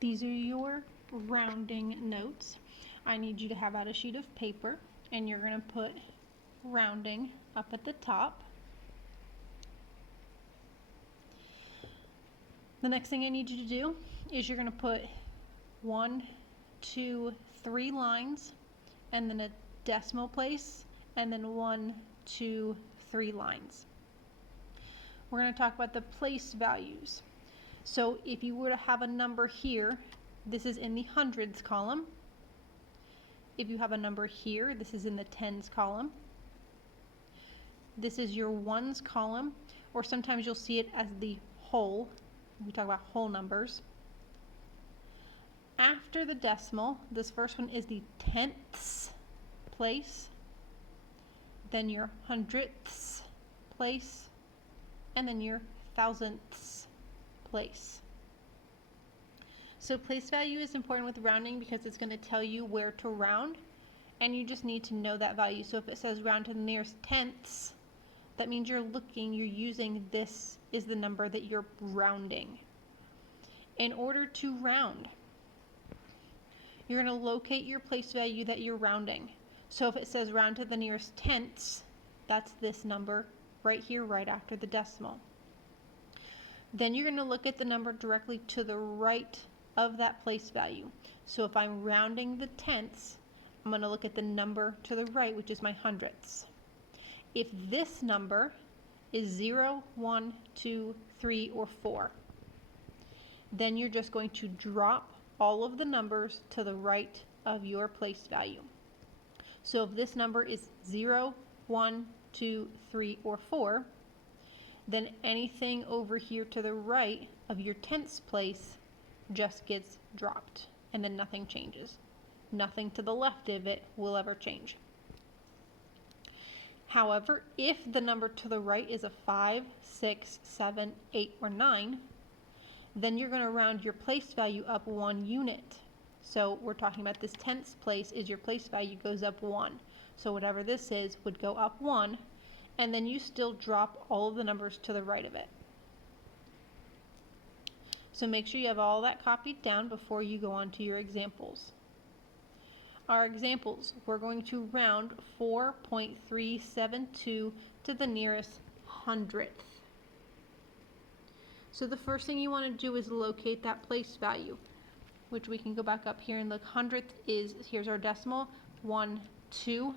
These are your rounding notes. I need you to have out a sheet of paper, and you're going to put rounding up at the top. The next thing I need you to do is you're going to put 1, 2, 3 lines, and then a decimal place, and then 1, 2, 3 lines. We're going to talk about the place values. So if you were to have a number here, this is in the hundreds column. If you have a number here, this is in the tens column. This is your ones column, or sometimes you'll see it as the whole. We talk about whole numbers. After the decimal, this first one is the tenths place, then your hundredths place, and then your thousandths place. So place value is important with rounding because it's going to tell you where to round, and you just need to know that value. So if it says round to the nearest tenths, that means you're using this is the number that you're rounding. In order to round, you're going to locate your place value that you're rounding. So if it says round to the nearest tenths, that's this number right here, right after the decimal. Then you're going to look at the number directly to the right of that place value. So if I'm rounding the tenths, I'm going to look at the number to the right, which is my hundredths. If this number is 0, 1, 2, 3, or 4, then you're just going to drop all of the numbers to the right of your place value. So if this number is 0, 1, 2, 3, or 4, then anything over here to the right of your tenths place just gets dropped, and then nothing changes. Nothing to the left of it will ever change. However, if the number to the right is a 5, 6, 7, 8, or 9, then you're going to round your place value up 1 unit. So we're talking about this tenths place is your place value goes up 1. So whatever this is would go up 1, and then you still drop all of the numbers to the right of it. So make sure you have all that copied down before you go on to your examples. Our examples, we're going to round 4.372 to the nearest hundredth. So the first thing you want to do is locate that place value, which we can go back up here and look. Hundredth is, here's our decimal, 1, 2.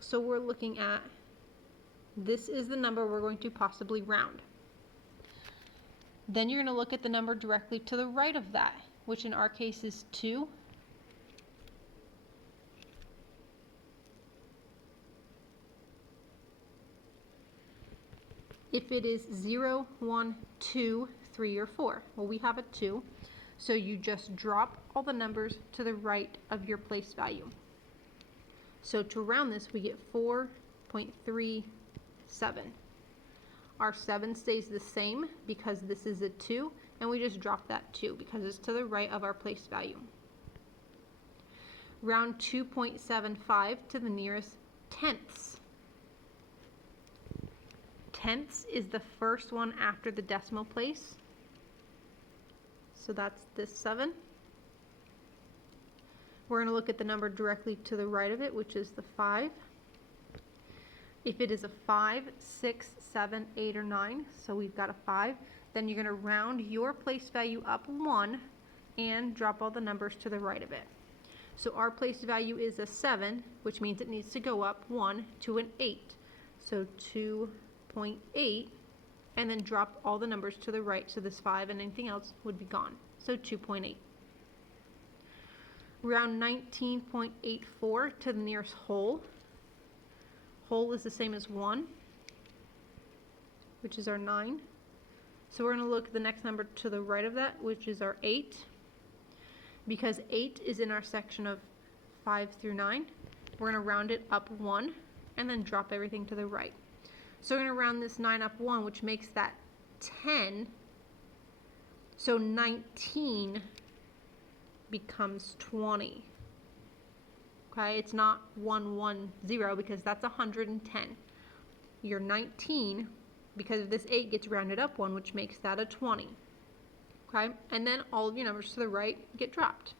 So we're looking at, this is the number we're going to possibly round. Then you're going to look at the number directly to the right of that, which in our case is 2. If it is 0, 1, 2, 3, or 4, well, we have a 2, so you just drop all the numbers to the right of your place value. So to round this, we get 4.37. Our 7 stays the same because this is a 2, and we just drop that 2 because it's to the right of our place value. Round 2.75 to the nearest tenths. Tenths is the first one after the decimal place. So that's this 7. We're going to look at the number directly to the right of it, which is the 5. If it is a 5, 6, 7, 8, or 9, so we've got a 5, then you're going to round your place value up 1 and drop all the numbers to the right of it. So our place value is a 7, which means it needs to go up 1 to an 8. So 2.8, and then drop all the numbers to the right, so this 5 and anything else would be gone. So 2.8. Round 19.84 to the nearest whole. Whole is the same as 1, which is our 9. So we're going to look at the next number to the right of that, which is our 8. Because 8 is in our section of 5 through 9, we're going to round it up 1 and then drop everything to the right. So we're going to round this 9 up 1, which makes that 10. So 19 becomes 20. Okay, it's not 110 because that's 110. Your 19, because of this 8, gets rounded up 1, which makes that a 20. Okay, and then all of your numbers to the right get dropped.